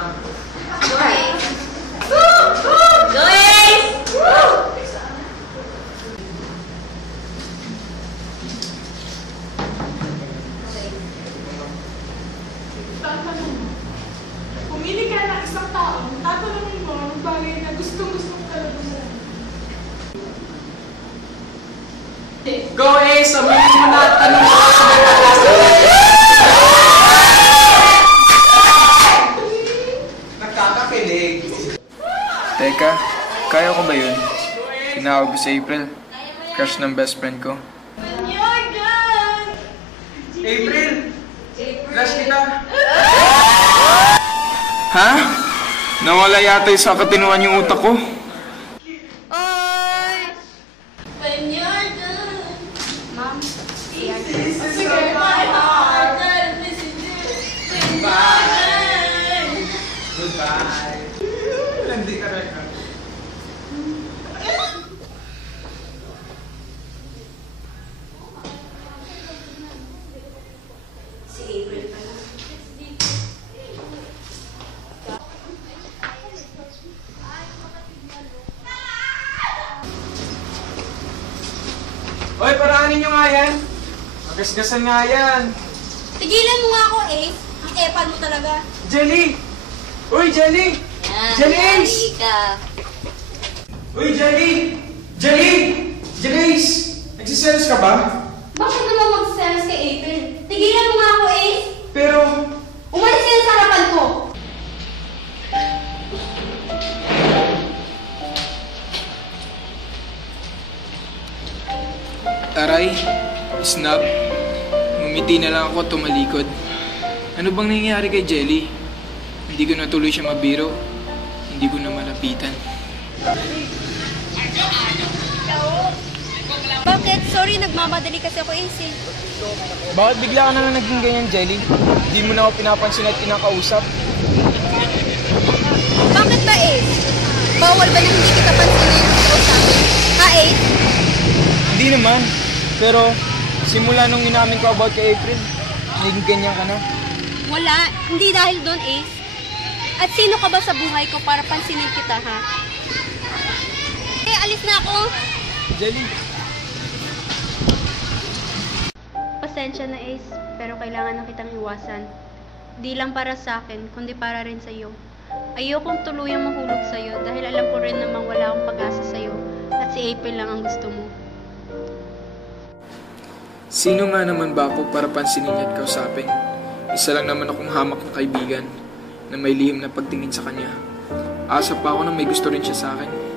Go Ace! Go Ace! Pumili ka ng isang tao, tatanungin mo ang bagay na gustong-gusto mo talaga mo. Go Ace! Sabihin mo na at tanong mo sa mga klase. Nakakakilig. Teka, kaya ko ba yun? Tinawag ko si April. Crush ng best friend ko. April! Crush kita! Ha? Nawala yata yung sa katinuan yung utak ko. Oy! When you're done. Ma'am, Sige, my heart that misses you. When you're done. Goodbye! Hindi ka rin. Si April pala. Hoy, paraanin nyo nga yan! Magasgasan nga yan! Tigilan mo nga ako, Ace. Ang epal mo talaga. Jelly! Uy, Jelly! Jelly Ace! ka. Uy, Jelly! Jelly! Jelly Ace! Nagsiselos ka ba? Bakit naman magselos kay April? Tigilan mo nga ako, Ace. Pero... Umalis ka sa harapan ko. Aray, snap. Ngumiti na lang ako tumalikod. Ano bang nangyayari kay Jelly? Hindi ko natuloy siya mabiro. Hindi ko na malapitan. Bakit? Sorry, nagmamadali kasi ako, Ace. Bakit bigla ka na naging ganyan, Jelly? Hindi mo na ako pinapansin at kinakausap. Bakit ba, Ace? Bawal ba na hindi kita pansinin o sa akin? Ha, Ace? Hindi naman. Pero, simula nung inamin ko about kay April, naging ganyan ka na. Wala. Hindi dahil doon, Ace. At sino ka ba sa buhay ko para pansinin kita, ha? Alis na ako. Jelly. Pasensya na, Ace. Pero kailangan na kitang iwasan. Di lang para sa akin, kundi para rin sa iyo. Ayokong tuluyang mahulog sa iyo dahil alam ko rin namang wala akong pag-asa sa iyo at si April lang ang gusto mo. Sino nga naman ba ako para pansinin at kausapin? Isa lang naman akong hamak na kaibigan na may lihim na pagtingin sa kanya. Asa pa ako na may gusto rin siya sa akin.